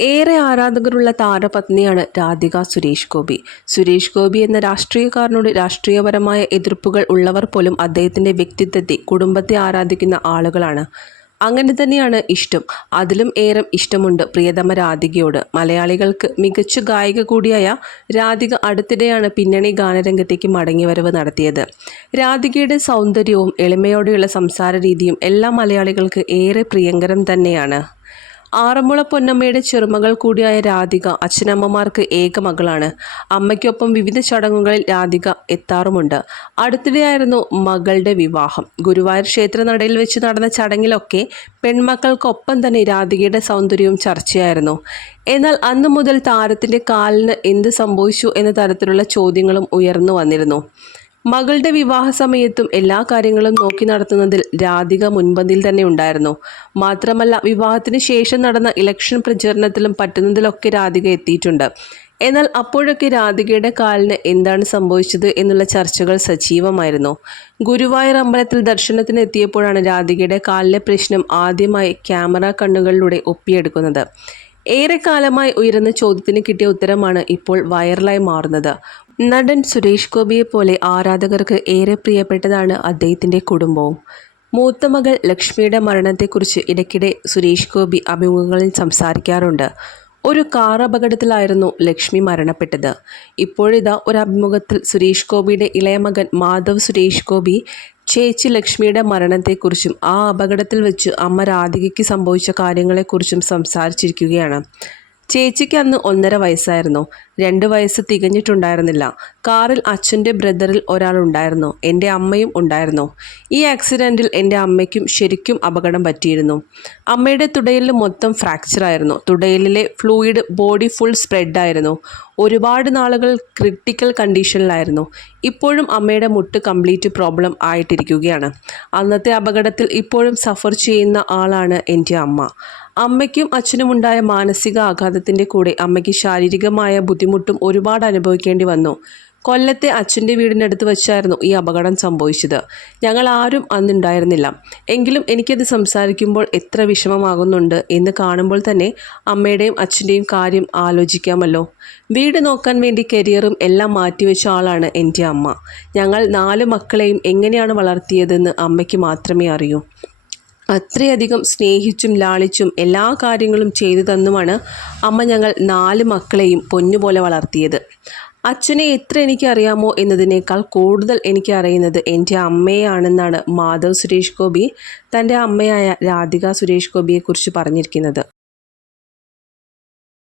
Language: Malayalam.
ഏറെ ആരാധകരുള്ള താരപത്നിയാണ് രാധിക സുരേഷ് ഗോപി. സുരേഷ് ഗോപി എന്ന രാഷ്ട്രീയക്കാരനോട് രാഷ്ട്രീയപരമായ എതിർപ്പുകൾ ഉള്ളവർ പോലും അദ്ദേഹത്തിന്റെ വ്യക്തിത്വത്തെ കുടുംബത്തെ ആരാധിക്കുന്ന ആളുകളാണ്. അങ്ങനെ തന്നെയാണ് ഇഷ്ടം. അതിലും ഏറെ ഇഷ്ടമുണ്ട് പ്രിയതമ രാധികയോട്. മലയാളികൾക്ക് മികച്ച ഗായിക കൂടിയായ രാധിക അടുത്തിടെയാണ് പിന്നണി ഗാനരംഗത്തേക്ക് മടങ്ങിവരവ് നടത്തിയത്. രാധികയുടെ സൗന്ദര്യവും എളിമയോടെയുള്ള സംസാര രീതിയും എല്ലാ മലയാളികൾക്ക് ഏറെ പ്രിയങ്കരം തന്നെയാണ്. ആറന്മുള പൊന്നമ്മയുടെ ചെറുമകൾ കൂടിയായ രാധിക അച്ഛനമ്മമാർക്ക് ഏക മകളാണ്. അമ്മയ്ക്കൊപ്പം വിവിധ ചടങ്ങുകളിൽ രാധിക എത്താറുമുണ്ട്. അടുത്തിടെയായിരുന്നു മകളുടെ വിവാഹം. ഗുരുവായൂർ ക്ഷേത്രനടയിൽ വെച്ച് നടന്ന ചടങ്ങിലൊക്കെ പെൺമക്കൾക്കൊപ്പം തന്നെ രാധികയുടെ സൗന്ദര്യവും ചർച്ചയായിരുന്നു. എന്നാൽ അന്നു മുതൽ താരത്തിന്റെ കാലിന് എന്ത് സംഭവിച്ചു എന്ന തരത്തിലുള്ള ചോദ്യങ്ങളും ഉയർന്നു വന്നിരുന്നു. മകളുടെ വിവാഹ സമയത്തും എല്ലാ കാര്യങ്ങളും നോക്കി നടത്തുന്നതിൽ രാധിക മുൻപന്തിയിൽ തന്നെ ഉണ്ടായിരുന്നു. മാത്രമല്ല വിവാഹത്തിന് ശേഷം നടന്ന ഇലക്ഷൻ പ്രചരണത്തിലും പറ്റുന്നതിലൊക്കെ രാധിക എത്തിയിട്ടുണ്ട്. എന്നാൽ അപ്പോഴൊക്കെ രാധികയുടെ കാലിന് എന്താണ് സംഭവിച്ചത് എന്നുള്ള ചർച്ചകൾ സജീവമായിരുന്നു. ഗുരുവായൂർ അമ്പലത്തിൽ ദർശനത്തിന് എത്തിയപ്പോഴാണ് രാധികയുടെ കാലിലെ പ്രശ്നം ആദ്യമായി ക്യാമറ കണ്ണുകളിലൂടെ ഒപ്പിയെടുക്കുന്നത്. ഏറെക്കാലമായി ഉയരുന്ന ചോദ്യത്തിന് കിട്ടിയ ഉത്തരമാണ് ഇപ്പോൾ വൈറലായി മാറുന്നത്. നടൻ സുരേഷ് ഗോപിയെ പോലെ ആരാധകർക്ക് ഏറെ പ്രിയപ്പെട്ടതാണ് അദ്ദേഹത്തിന്റെ കുടുംബവും. മൂത്ത മകൾ ലക്ഷ്മിയുടെ മരണത്തെക്കുറിച്ച് ഇടയ്ക്കിടെ സുരേഷ് ഗോപി അഭിമുഖങ്ങളിൽ സംസാരിക്കാറുണ്ട്. ഒരു കാർ അപകടത്തിലായിരുന്നു ലക്ഷ്മി മരണപ്പെട്ടത്. ഇപ്പോഴിതാ ഒരു അഭിമുഖത്തിൽ സുരേഷ് ഗോപിയുടെ ഇളയ മകൻ മാധവ് സുരേഷ് ഗോപി ചേച്ചി ലക്ഷ്മിയുടെ മരണത്തെക്കുറിച്ചും ആ അപകടത്തിൽ വെച്ച് അമ്മ രാധികയ്ക്ക് സംഭവിച്ച കാര്യങ്ങളെക്കുറിച്ചും സംസാരിച്ചിരിക്കുകയാണ്. ചേച്ചിക്ക് അന്ന് ഒന്നര വയസ്സായിരുന്നു. രണ്ട് വയസ്സ് തികഞ്ഞിട്ടുണ്ടായിരുന്നില്ല. കാറിൽ അച്ഛന്റെ ബ്രദറിൽ ഒരാളുണ്ടായിരുന്നു എന്റെ അമ്മയും ഉണ്ടായിരുന്നു. ഈ ആക്സിഡന്റിൽ എന്റെ അമ്മയ്ക്കും ശരിക്കും അപകടം പറ്റിയിരുന്നു. അമ്മയുടെ തുടയിൽ മൊത്തം ഫ്രാക്ചറായിരുന്നു. തുടയിലെ ഫ്ലൂയിഡ് ബോഡി ഫുൾ സ്പ്രെഡായിരുന്നു. ഒരുപാട് നാളുകൾ ക്രിട്ടിക്കൽ കണ്ടീഷനിലായിരുന്നു. ഇപ്പോഴും അമ്മയുടെ മുട്ട് കംപ്ലീറ്റ് പ്രോബ്ലം ആയിട്ടിരിക്കുകയാണ്. അന്നത്തെ അപകടത്തിൽ ഇപ്പോഴും സഫർ ചെയ്യുന്ന ആളാണ് എന്റെ അമ്മ. അമ്മയ്ക്കും അച്ഛനുമുണ്ടായ മാനസിക ആഘാതത്തിന്റെ കൂടെ അമ്മയ്ക്ക് ശാരീരികമായ ബുദ്ധിമുട്ടും ഒരുപാട് അനുഭവിക്കേണ്ടി വന്നു. കൊല്ലത്തെ അച്ഛന്റെ വീടിനടുത്ത് വെച്ചായിരുന്നു ഈ അപകടം സംഭവിച്ചത്. ഞങ്ങൾ ആരും അന്നുണ്ടായിരുന്നില്ല. എങ്കിലും എനിക്കത് സംസാരിക്കുമ്പോൾ എത്ര വിഷമമാകുന്നുണ്ട് എന്ന് കാണുമ്പോൾ തന്നെ അമ്മയുടെയും അച്ഛന്റെയും കാര്യം ആലോചിക്കാമല്ലോ. വീട് നോക്കാൻ വേണ്ടി കരിയറും എല്ലാം മാറ്റിവെച്ച ആളാണ് എന്റെ അമ്മ. ഞങ്ങൾ നാല് മക്കളെയും എങ്ങനെയാണ് വളർത്തിയതെന്ന് അമ്മയ്ക്ക് മാത്രമേ അറിയൂ. അത്രയധികം സ്നേഹിച്ചും ലാളിച്ചും എല്ലാ കാര്യങ്ങളും ചെയ്തു തന്നുമാണ് അമ്മ ഞങ്ങൾ നാല് മക്കളെയും പൊന്നുപോലെ വളർത്തിയത്. അച്ഛനെ എത്ര എനിക്കറിയാമോ എന്നതിനേക്കാൾ കൂടുതൽ എനിക്ക് അറിയുന്നത് എന്റെ അമ്മയാണെന്നാണ് മാധവ് സുരേഷ് ഗോപി തന്റെ അമ്മയായ രാധിക സുരേഷ് ഗോപിയെക്കുറിച്ച് പറഞ്ഞിരിക്കുന്നത്.